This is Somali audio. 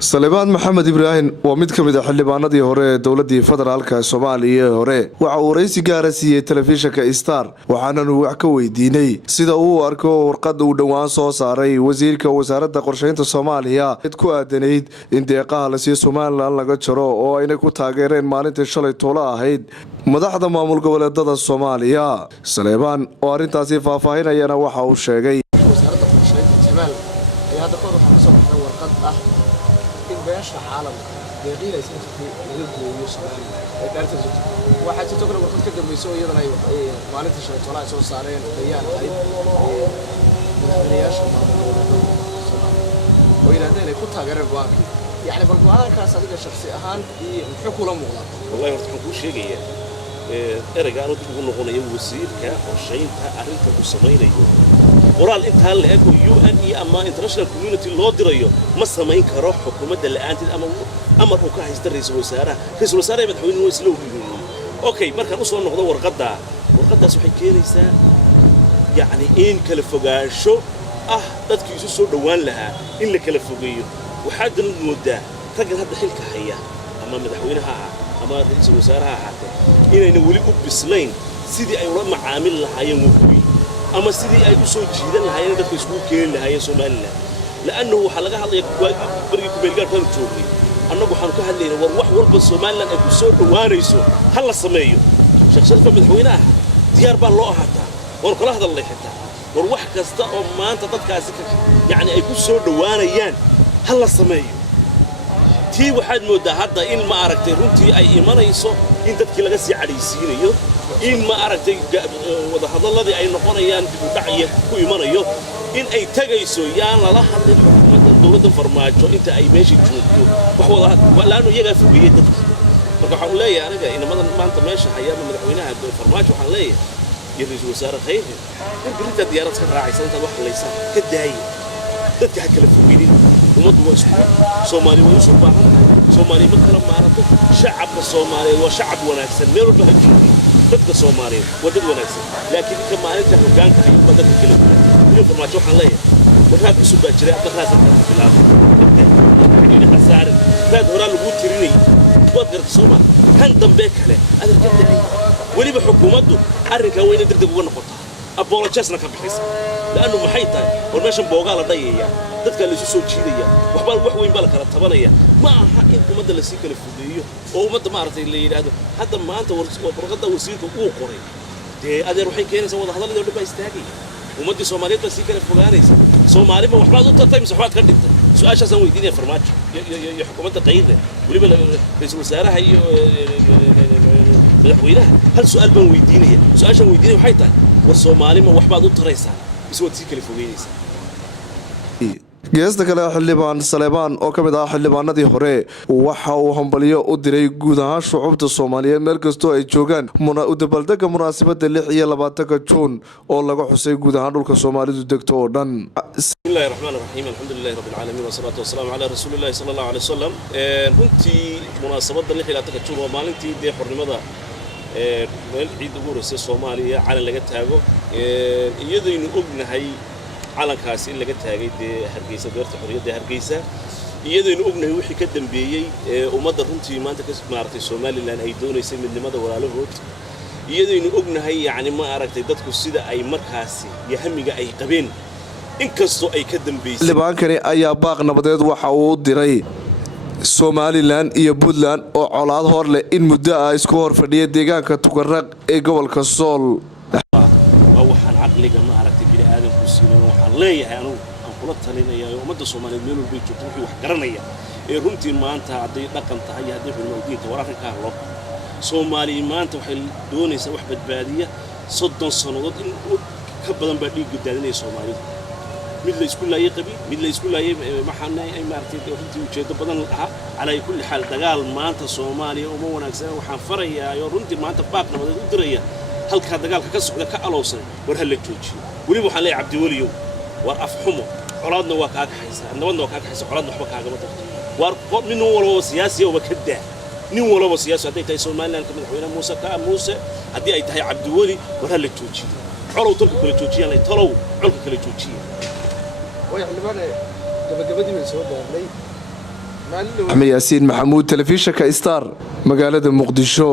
Salebaan Maxamed Ibraahin waa mid ka mid ah xildhibaanadii hore ee dowladii federaalka Soomaaliya hore waxa uu wareysi gaar ah siiyay telefishinka Star waxaana uu wax ka weydiinay sida uu arko warqad uu dhawaan soo saaray wasiirka wasaaradda qorsheynta Soomaaliya mid ku aadanayd in deeqaha la siiyo Soomaaliland laga jaro oo ay ku taageereen maalintii shalay toolo ahayd madaxda maamul goboleedada Soomaaliya. Salebaan oo arintaasi faahfaahinayana waxa uu sheegay beesha caalamka deeqiilaysan jirtay laga gooyo Soomaaliya ee daarta waxa jirto kale warqad ka dambayso iyadana ay maalinta shalay toona soo saareen bayaan ahayd madaxweynayaasha maamulka Soomaaliya oo yiraahdeen ay ku taageereen go'aankii yani bal go'aankaas adiga shakhsi ahaan iyo muxuu kula muuqdaa wallahi horta waxaan ku sheegayaa erayga aanu ugu noqonayo wasiirka qorsheynta arrinta uu samaynayo qoraal inta la eego UN iyo ama international community loo dirayo ma samayn karo xukuumadda la'aanteed ama uu ka haysto ra'iisul wasaaraha madaxweynuhu isla ogyihiin okay markaan u soo noqdo warqadaas waxay keenaysaa yani in kala fogaansho dadkii isu soo dhawaan lahaa in la kala fogeeyo waxaad moodaa raggan hadda xilka haya ama madaxweynaha ama ra'iisul wasaaraha ahaatee inayna weli u bislayn sidii ay ula macaamil lahaayeen waqooyi ama sidii ay u soo jiidan lahaayeen dadka isku keen lahaayeen Soomaaliland laanna waxa laga hadlay barigi ku beelgaarkan joogay annagu waxaan ka hadlaynaa war wax walba Soomaaliland ay ku soo dhawaanayso hal la sameeyo shakhsiyaadka madaxweynaha diyaar baa loo ahaataa war kala hadalay xitaa war wax kasta oo maanta dadkaasi yani ay ku soo dhawaanayaan hal la sameeyo tii waxaad moodaa hadda in ma aragtay runtii ay imanayso in dadkii laga sii cadhaysiinayo in ma aragtay wada hadalladii ay noqonayaan dib u dhac ku imanayo in ay tagayso yaan lala hadlin xukuumadda dowladda farmaajo inta ay meesha joogto wax wada laanu iyaga fogeeyay dadka marka waxaan leeyahay aniga inamadan maanta meesha hayaama madaxweynaha farmaajo waxaan leeyahay iyo ra'iisul wasaare khayri birta diyaarad ka raacaysan inta wax laysan ka daayay dadka ha kala fogeeyeen ummaddu waa isku Soomaali waa isku baahan Soomaali ma kala maarato shacabka Soomaaliyeed waa shacab wanaagsan meel walba ha joogo dadka Soomaaliyeed waa dad wanaagsan laakiin ka maalinta hoggaanka iyo badalka kala duwan iyo farmaajo waxaan leeyahay warhaab cusub baa jira dadkaas ka bilaabay in xasaar dad hore lagu tirinay wad garta Soomaali kan dambe kale adarka waliba xukuumaddu arrinka weyn degdeg uga noqotaa apologies-na ka bixisa laanu maxay tahay war meeshan boogaa la dhayaya dadka la isu soo jiidaya wax weyn baa la kala tabanaya ma aha in ummadda la sii kala fudeeyo oo ummadda ma aragtay la yiraahdo hadda maanta warqadda wasiirka uu qoray adeer waxay keenaysaa wada hadalada dib istaagay ummadda Soomaaliyeed baa sii kala fogaanaysa Soomaaliba waxbaad u tartay mise waxbaad ka dhigtay su'aashaas aan weydiinay farmaajo iyo xukuumadda qayda waliba ra'iisul wasaaraha iyo madaxweynaha hal su'aal baan weydiinaya su'aashan weydiinay waxay tahay war Soomaaliba waxbaad u taraysaa mise waad sii kala fogaanaysaa geesta kale xildhibaan Salebaan oo ka mid ah xildhibaanadii hore waxa uu hambaliyo u diray guud ahaan shucuubta Soomaaliyeed meel kastoo ay joogaan u dabaaldega munaasabadda 26 Juun oo laga xusay guud ahaan dhulka Soomaalidu degto oo dhan. Bismillahir Rahmanir Rahiim alxamdulillahi rabbil aalamiin wa salaatu wasalaamu ala rasuulillahi sallallahu alayhi wasallam runtii munaasabadda 26 Juun waa maalintii xornimada meel ciid ugu horeysay Soomaaliya calan laga taago iyadoo ognahay calankaas in laga taagay Hargeysa beerta xorriyadda Hargeysa iyadoo ognahay wixii ka dambeeyay ummadda runtii maanta ka maartay Soomaaliland ay doonaysay midnimada walaalahood iyadoo ognahay yani ma aragtay dadku sida ay markaasi yahamiga ay qabeen inkastoo ay ka dambeysay xildhibaankani ayaa baaq nabadeed waxa uu diray Somaliland iyo Puntland oo colaad hor leh in muddo ay isku hor fadhiya deegaanka Tukaraq ee gobolka Sool waxaan aqliga ma aragtay bini aadamku siinay waxaan leeyahay anigu aan kula talinayaa ummadda Soomaaliyeed meel walba joogto wixii wax garanaya ee runtii maanta haday dhaqan tahay haday xulmo diinta war arrinka loo Soomaaliya maanta waxay doonaysaa wax badbaadiya 30 sanadood in ka badan baa dhiig gudaadanay Soomaaliyeed mid la isku laayay qabi mid la isku laayay maxaanay ay maartay runtii ujeedo badan aha على كل حال دجال مانتا Soomaaliya uma wanaagsan waxaan farayaa runtii maanta baaq nabadeed u diraya halka dagaalka ka socda ka alowsan war hal la joojiyo waliba waxaan leeyahay Cabdi Waliyow war afxumo colaadna waa ka kaxaysa nabadna waa ka kaxaysa colaadna waxba kaaga ma tagto war qof nin walba siyaasi oo ka daa nin walba siyaasi haday tahay Soomaaliland ka madaxweynaha Muuse hadii ay tahay Cabdi Wali war hal la joojiyo colow dalka kala joojiyaan ay talow colka kala joojiyo way xildhibaan gabagabadii way soo gaarnay axmed yaasiin maxamuud telefishinka star magaalada muqdisho.